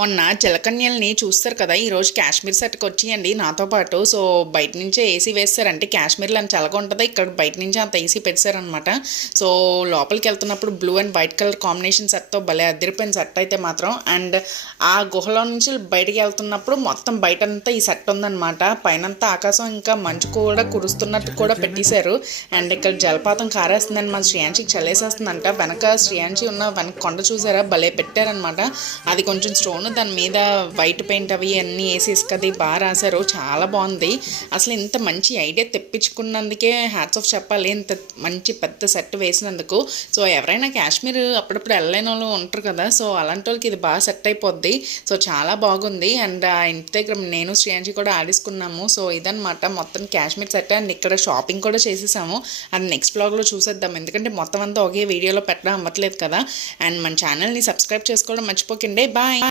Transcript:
మొన్న జలకన్యల్ని చూస్తారు కదా, ఈరోజు కాశ్మీర్ సెట్కి వచ్చేయండి నాతో పాటు. సో బయట నుంచే ఏసీ వేస్తారంటే కాశ్మీర్లో అని చల్లగా ఉంటుంది, ఇక్కడ బయట నుంచి అంత ఏసీ పెట్టారనమాట. సో లోపలికి వెళ్తున్నప్పుడు blue and white colour combination సెట్తో భలే అదిరిపోయిన సెట్ అయితే మాత్రం. అండ్ ఆ గుహలో నుంచి బయటికి వెళ్తున్నప్పుడు మొత్తం బయటంతా ఈ సెట్ ఉందన్నమాట. పైనంతా ఆకాశం ఇంకా మంచు కూడా కురుస్తున్నట్టు కూడా పెట్టేశారు. అండ్ ఇక్కడ జలపాతం కారేస్తుందని మన శ్రేయాంశికి చల్లేసేస్తుందంట. వెనక శ్రేయాంశి ఉన్న వెనక కొండ చూసారా, భలే పెట్టారనమాట. అది కొంచెం స్టోన్, దాని మీద వైట్ పెయింట్ అవి అన్నీ వేసేసుకది బాగా రాశారు, చాలా బాగుంది. అసలు ఇంత మంచి ఐడియా తెప్పించుకున్నందుకే హ్యాట్స్ ఆఫ్ చెప్పాలి, ఇంత మంచి పెద్ద సెట్ వేసినందుకు. సో ఎవరైనా కాశ్మీర్ అప్పుడప్పుడు వెళ్ళలేని వాళ్ళు ఉంటారు కదా, సో అలాంటి వాళ్ళకి ఇది బాగా సెట్ అయిపోద్ది. సో చాలా బాగుంది. అండ్ ఆ ఇంటి దగ్గర నేను శ్రేయాంశి కూడా ఆడేసుకున్నాము. సో ఇదనమాట మొత్తం కాశ్మీర్ సెట్. అండ్ ఇక్కడ షాపింగ్ కూడా చేసేసాము, అది నెక్స్ట్ బ్లాగ్లో చూసేద్దాం, ఎందుకంటే మొత్తం అంతా ఒకే వీడియోలో పెట్టడం అవ్వట్లేదు కదా. అండ్ మన ఛానల్ని సబ్స్క్రైబ్ చేసుకోవడం మర్చిపోకండి. బాయ్.